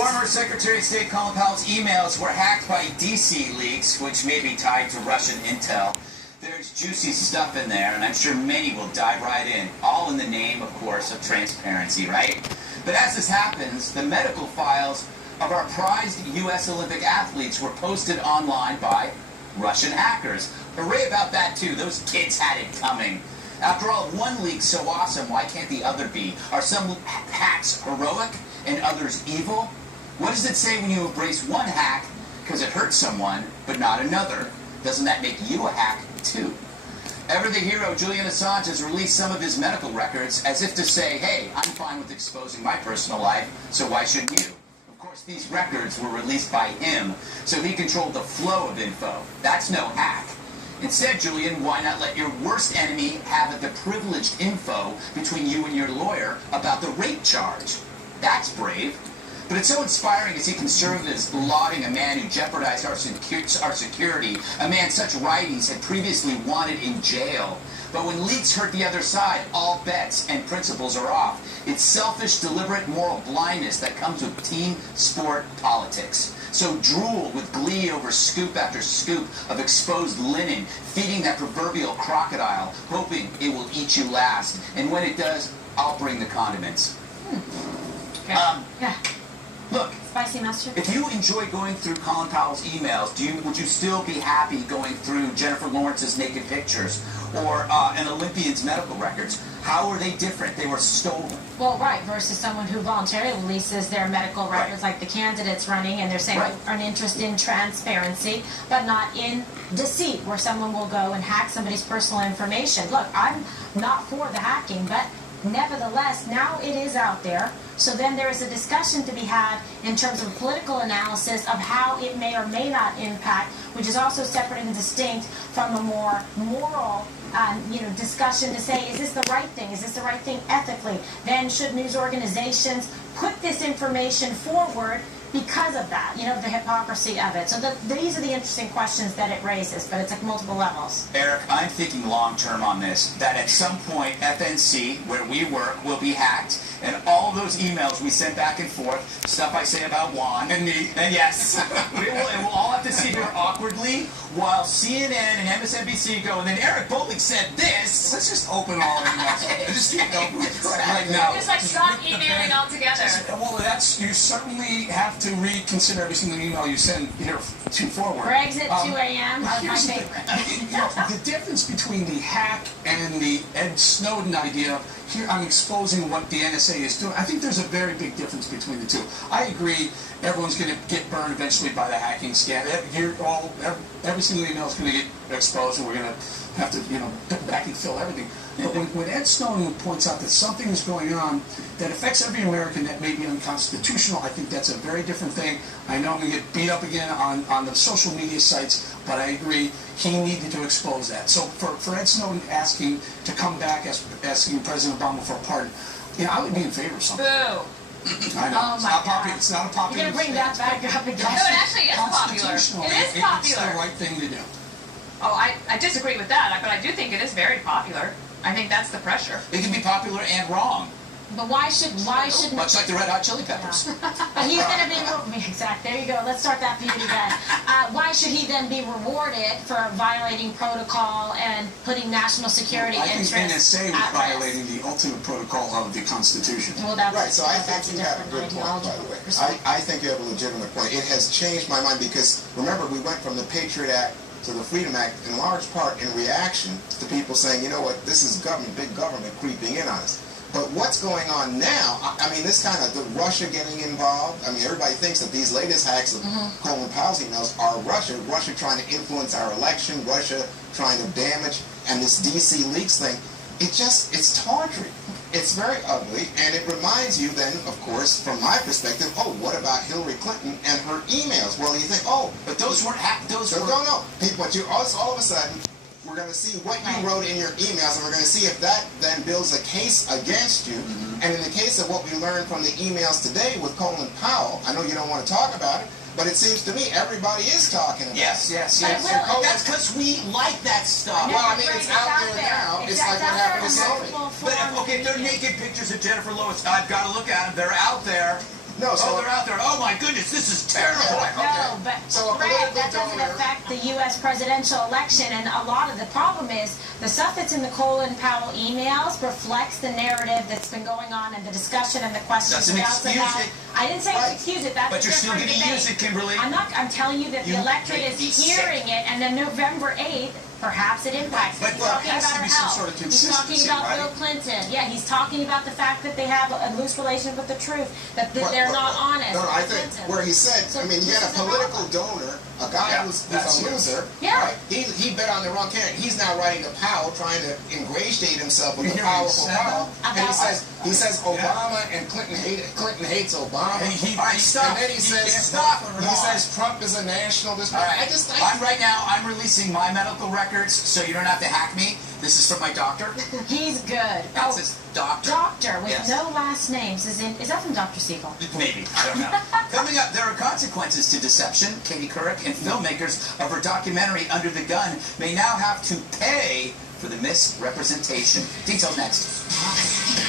Former Secretary of State Colin Powell's emails were hacked by DC leaks, which may be tied to Russian intel. There's juicy stuff in there, and I'm sure many will dive right in, all in the name, of course, of transparency, right? But as this happens, the medical files of our prized U.S. Olympic athletes were posted online by Russian hackers. Hooray about that, too. Those kids had it coming. After all, if one leak's so awesome, why can't the other be? Are some hacks heroic and others evil? What does it say when you embrace one hack because it hurts someone, but not another? Doesn't that make you a hack, too? Ever the hero, Julian Assange, has released some of his medical records as if to say, hey, I'm fine with exposing my personal life, so why shouldn't you? Of course, these records were released by him, so he controlled the flow of info. That's no hack. Instead, Julian, why not let your worst enemy have the privileged info between you and your lawyer about the rape charge? That's brave. But it's so inspiring to see conservatives lauding a man who jeopardized our security, a man such writings had previously wanted in jail. But when leaks hurt the other side, all bets and principles are off. It's selfish, deliberate moral blindness that comes with team sport politics. So drool with glee over scoop after scoop of exposed linen, feeding that proverbial crocodile, hoping it will eat you last. And when it does, I'll bring the condiments. Okay. Yeah. Look, spicy mustard. If you enjoy going through Colin Powell's emails, would you still be happy going through Jennifer Lawrence's naked pictures or an Olympian's medical records? How are they different? They were stolen. Well, right, versus someone who voluntarily releases their medical records, like the candidates running, and they're saying an interest in transparency, but not in deceit, where someone will go and hack somebody's personal information. Look, I'm not for the hacking, but nevertheless, now it is out there. So then there is a discussion to be had in terms of political analysis of how it may or may not impact, which is also separate and distinct from a more moral discussion to say, is this the right thing? Is this the right thing ethically? Then should news organizations put this information forward because of that, the hypocrisy of it? So these are the interesting questions that it raises, but it's at multiple levels. Eric, I'm thinking long-term on this, that at some point FNC, where we work, will be hacked, and all those emails we send back and forth, stuff I say about Juan and me, and yes, we'll all have to sit here awkwardly while CNN and MSNBC go, and then Eric Bolling said this. Let's just open all emails and just get over with right now. Just stop emailing altogether. Well, you certainly have to reconsider every single email you send here to forward. Greg's at 2 a.m. are my favorite. The difference between the hack and the Ed Snowden idea, here I'm exposing what the NSA is doing. I think there's a very big difference between the two. I agree, everyone's going to get burned eventually by the hacking scam. Every single email is going to get exposed, and we're going to have to back and fill everything. But when Ed Snowden points out that something is going on that affects every American that may be unconstitutional, I think that's a very different thing. I know I'm going to get beat up again on the social media sites, but I agree he needed to expose that. So for Ed Snowden asking to come back, asking President Obama for a pardon, I would be in favor of something. Boo. I know. Oh it's my not God. popular. It's not a popular. You're going to bring that back up again. No, it actually is popular. It is popular. It's the right thing to do. Oh, I disagree with that, but I do think it is very popular. I think that's the pressure. It can be popular and wrong. But why should much like the Red Hot Chili Peppers. But he's going to be exactly. There you go. Let's start that feud again. Why should he then be rewarded for violating protocol and putting national security interests? I think NSA was violating the ultimate protocol of the Constitution. Well, that's right. So I think that's you have a good point, by the way. I think you have a legitimate point. It has changed my mind because remember we went from the Patriot Act to the Freedom Act in large part in reaction to people saying, you know what, this is government, big government creeping in on us. But what's going on now, I mean, this kind of, the Russia getting involved, I mean, everybody thinks that these latest hacks of Colin Powell's emails are Russia trying to influence our election, Russia trying to damage, and this DC leaks thing, it's tawdry. It's very ugly, and it reminds you then, of course, from my perspective, oh, what about Hillary Clinton and her emails? Well, you think, oh, but those weren't hacked. No. But all of a sudden, we're going to see what you wrote in your emails, and we're going to see if that then builds a case against you. And in the case of what we learned from the emails today with Colin Powell, I know you don't want to talk about it, but it seems to me everybody is talking about it. Yes. That's because we like that stuff. Well, I mean, it's out there now. It's like what happened with Snowden. But, okay, if they're naked pictures of Jennifer Lawrence, I've got to look at them. They're out there. No, so they're out there. Oh my goodness, this is terrible. No, but So a Greg, political that doesn't donor- affect the U.S. presidential election, and a lot of the problem is the stuff that's in the Colin Powell emails reflects the narrative that's been going on and the discussion and the questions. Doesn't excuse it. I didn't say excuse it. That's But a you're still different going to debate. use it, Kimberly. I'm telling you that the electorate make me is hearing it, and then November 8th, perhaps it impacts. But He's there talking has about to be her some health. sort of He's talking consistency, about right? Bill Clinton. Yeah, he's talking about the fact that they have a loose relation with the truth, that they're not honest. No, I with think Clinton. where he said, So I mean, you this had a is a political problem. donor, a guy Yeah, who's that's a loser. Yeah. Right? He bet on the wrong candidate. He's now writing to Powell, trying to ingratiate himself with the You hear what he powerful said, Powell. And he says Yeah. Obama and Clinton hates Obama. All right, stop. And then he You says can't stop him. he says Trump is a nationalist. All right. I I'm releasing my medical records, so you don't have to hack me. This is from my doctor. He's good. That's his doctor. Doctor with Yes. no last names. Is that from Dr. Siegel? Maybe. I don't know. Coming up, there are consequences to deception. Katie Couric and filmmakers of her documentary Under the Gun may now have to pay for the misrepresentation. Details next.